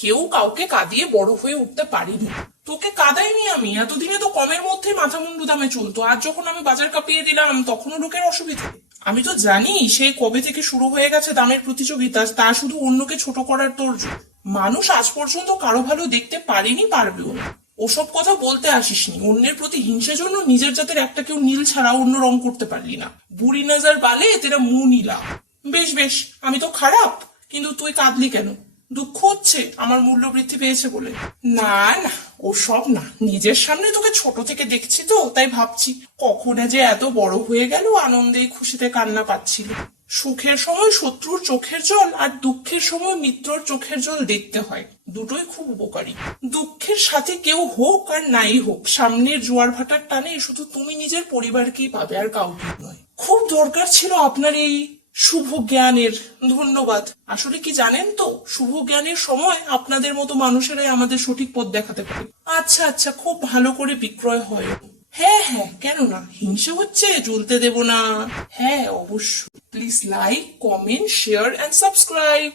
কেউ কাউকে কাঁদিয়ে বড় হয়ে উঠতে পারিনি। তোকে কাঁদাইনি আমি, এতদিনে তো কমের মধ্যে মাথা মুন্ডু দামে চলতো, আর যখন আমি বাজার কাঁপিয়ে দিলাম তখনও লোকের অসুবিধা। আমি তো জানি সেই কবে থেকে শুরু হয়ে গেছে দামের প্রতিযোগিতা, তা শুধু অন্যকে ছোট করার তোড়জোড়। মানুষ আজ পর্যন্ত কারো ভালো দেখতে পারেনি, পারবেও না। ওসব কথা বলতে আসিসনি। অন্যের প্রতি হিংসের জন্য নিজের জাতের একটা কেউ নীল ছাড়া অন্য রং করতে পারলি না। বুড়ি নজর বালে তেরা মুंह নীলা। বেশ বেশ, আমি তো খারাপ, কিন্তু তুই কাঁদলি কেন? দুঃখ হচ্ছে আমার মূল্য বৃদ্ধি পেয়েছে বলে? না না, ওসব না। নিজের সামনে তোকে ছোট থেকে দেখছি তো, তাই ভাবছি কখনো যে এত বড় হয়ে গেল, আনন্দে খুশিতে কান্না পাচ্ছিল। সুখের সময় শত্রুর চোখের জল আর দুঃখের সময় মিত্রর চোখের জল দেখতে হয়, দুটোই খুব উপকারী। দুঃখের সাথে কেউ হোক আর নাই হোক, সামনের জোয়ার ভাটার টানে শুধু তুমি নিজের পরিবারকেই পাবে, আর কাউকে নয়। খুব দরকার ছিল আপনার এই শুভ জ্ঞানের, ধন্যবাদ। আসলে কি জানেন তো, শুভ জ্ঞানের সময় আপনাদের মতো মানুষেরাই আমাদের সঠিক পথ দেখাতে পারে। আচ্ছা আচ্ছা, খুব ভালো করে বিক্রয় হয়। হ্যাঁ হ্যাঁ, কেন না, হিংসে হচ্ছে, জ্বলতে দেব না। হ্যাঁ অবশ্যই। Please like, comment, share and subscribe.